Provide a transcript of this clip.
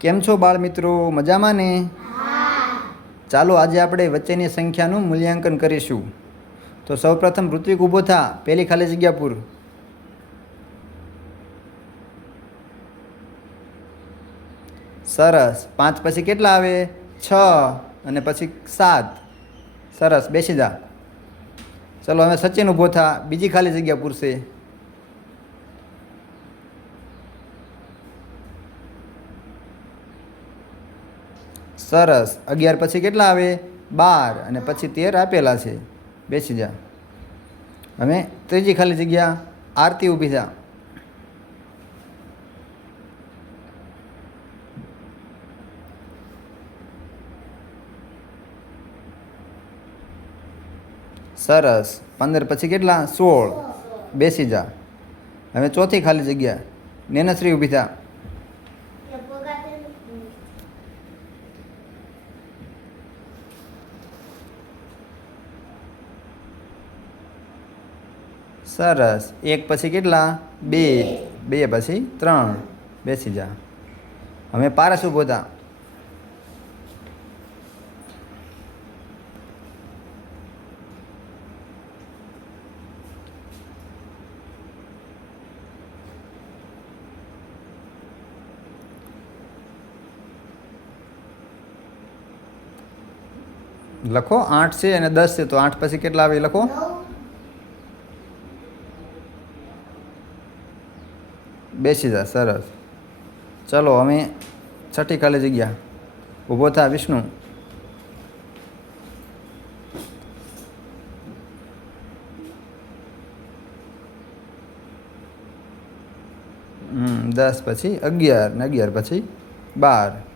કેમ છો બાળ મિત્રો? મજામાં ને? ચાલો આજે આપણે વચ્ચેની સંખ્યાનું મૂલ્યાંકન કરીશું. તો સૌપ્રથમ ઋત્વિક ઊભો થા, પહેલી ખાલી જગ્યા પૂર. સરસ. 5 પછી કેટલા આવે? 6 અને પછી 7. સરસ, બેસી જા. ચલો હવે સચિન ઊભો થા, બીજી ખાલી જગ્યા પૂરશે. સરસ. 11 પછી કેટલા આવે? 12 અને પછી 13 આપેલા છે. બેસી જા. હવે ત્રીજી ખાલી જગ્યા આરતી ઊભી થા. સરસ. 15 પછી કેટલા? 16. બેસી જા. હવે ચોથી ખાલી જગ્યા નેનશ્રી ઊભી થા. સરસ. 1 પછી કેટલા? 2. 2 પછી 3. બેસી જા. હવે પારસ ઊભો થા. લખો 8 છે અને 10 છે, તો 8 પછી કેટલા આવે લખો. બેસી જા. સરસ. ચલો અમે છઠ્ઠી ખાલી જગ્યા ઊભો થા વિષ્ણુ. 10 પછી 11 ને 11 પછી 12.